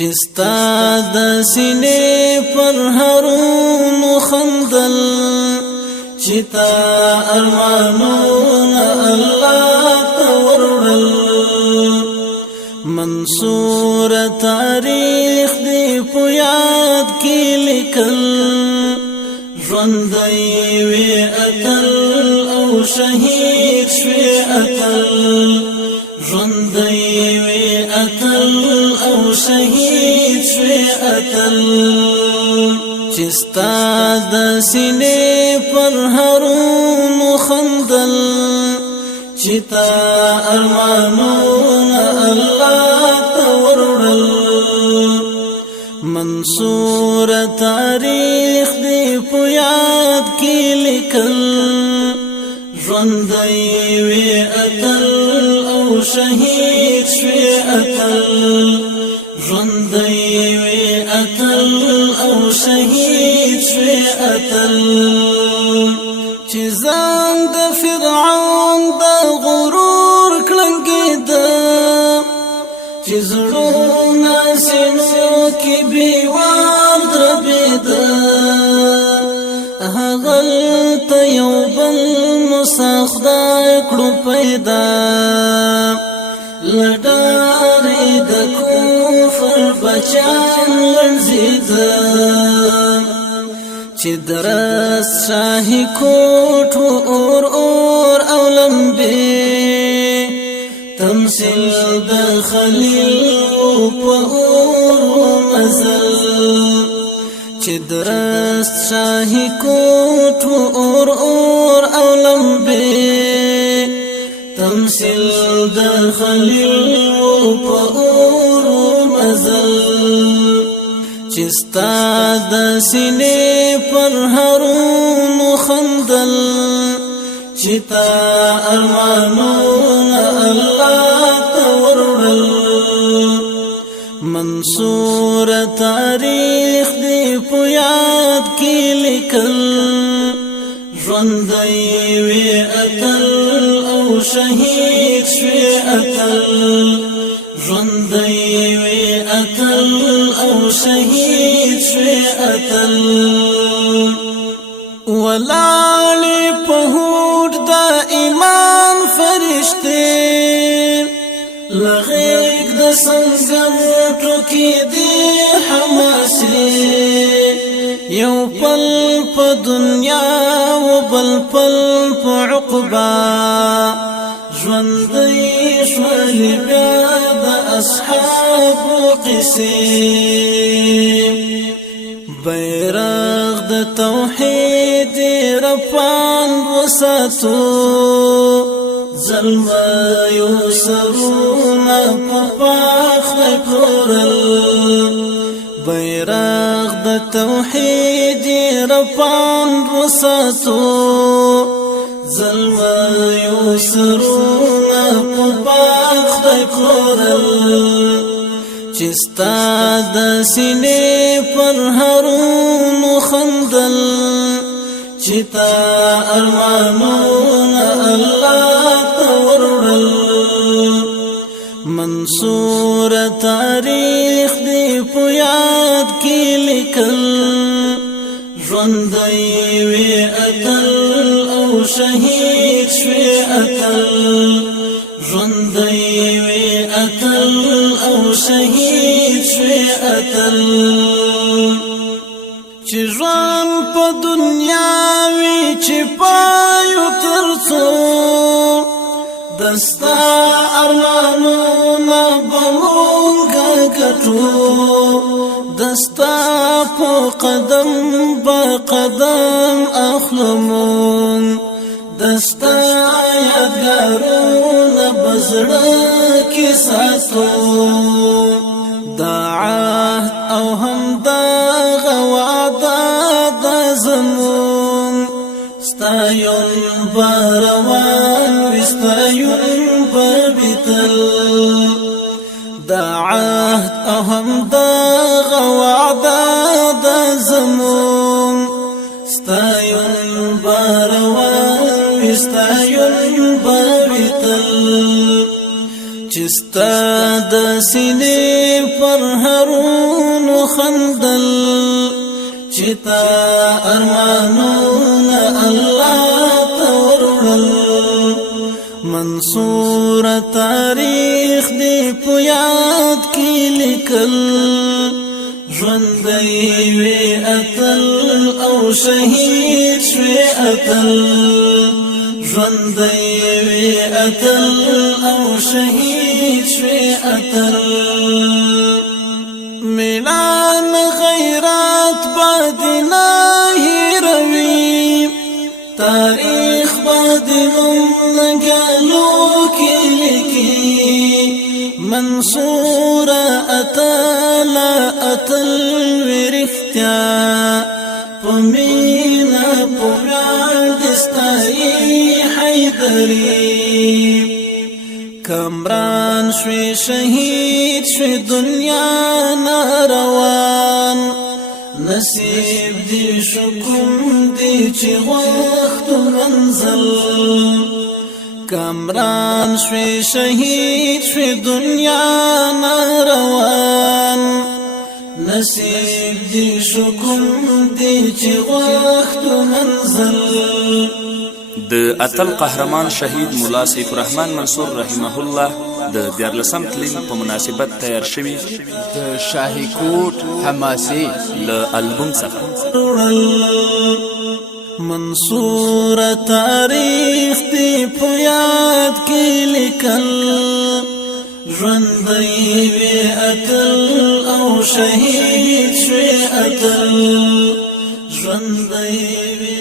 چستا د سینې پر هرونو خندل چتا ارمانونه الله تورل منصور تاریخ دی په یاد کې لیکل ژوندۍ وي اتل او شهید شوي اتل ژوندۍ وي اتل او شهید شوي اتل چستا د سینې پر هرونو خندل چتا ارمانونه الله تورل منصور تاریخ دی په یاد کې لیکل ژوندۍ وي اتل او شهید شوي اتل ژوندۍ وي اتل او شهید شوي اتل چې زنګ د فرعون د غرور کلنګېده چې زړونه سینو کې بېوار دربېده هغلته یو بل موسی خدای کړو پیدا له ډارې د کفر بچیان لړزېده چې درس شاهي کوټ اور او لمبې تمثيل د خلیل په اور مزل چې درس شاهي کوټ اور او لمبې تمثيل د خلیل په اور مزل چستا د سینې پر هرونو خندل چتا ارمانونه الله تورل منصور تاریخ دی په یاد کې لیکل ژوندۍ وي اتل او شهید شوي اتل ژوندۍ وي اتل او شهید شوي اتل ولاړې په هوډ د ایمان فرشتې لغیږ د سنګر ټوکې دي حماسې یو پل په دنیا و بل پل په عقبا ژوندۍ شولې بیا د اصحابو قصې بیرغ د توحید رپان وساتو زلمیو سرونه په پاک کورل بیرغ د توحید رپان وساتو زلمیو سرونه په پاک کورل چستا د سینې پر هرونو خندل چتا ارمانونه الله تورل منصور تاریخ دی په یاد کې لیکل ژوندۍ وي اتل او شهید شوي اتل ژوندۍ وي اتل او شهید شوي اتل چې ژوند په دنیا وي چې پایو ترڅو دستا ارمانونه به مونږ ګټو دستا په قدم به قدم اخلو مونږ دستا یادګارونه به زړه کې ساتو دا عهد او همدغه وعده ده زمونږ ستایون به روان وي ستایون به بیتل دا عهد او همدغه وعده ده زمونږ ستایون به روان وي ستایون به بیتل چستا د سینې په پرهرونو خندل چتا ارمانون الله تورل منصور تاریخ دی پویاد کی لکل ژوندی وی اتل او شهید شوی اتل ژوندی وی اتل او شهید شوی اتل میلان غیرات بادنا هیروی تاریخ بادنم نگالو کی لکی منصور اتل اتل ورختیا پمینا پویان دستایی حیدری کامران شوی شهید شوی دنیا ناروان نصیب دی شکم دی چی وقت منزل کامران شوی شهید شوی دنیا ناروان نصیب دی شکم دی چی وقت منزل د اتل قهرمان شهید مولا سیف الرحمن منصور رحمه الله د 14 تلین په مناسبت تیار شوی د شاهی کوټ حماسي له البوم څخه منصور تاریخ دی په یاد کې لیکل ژوندی وی اتل او شهید شوی اتل ژوندی وی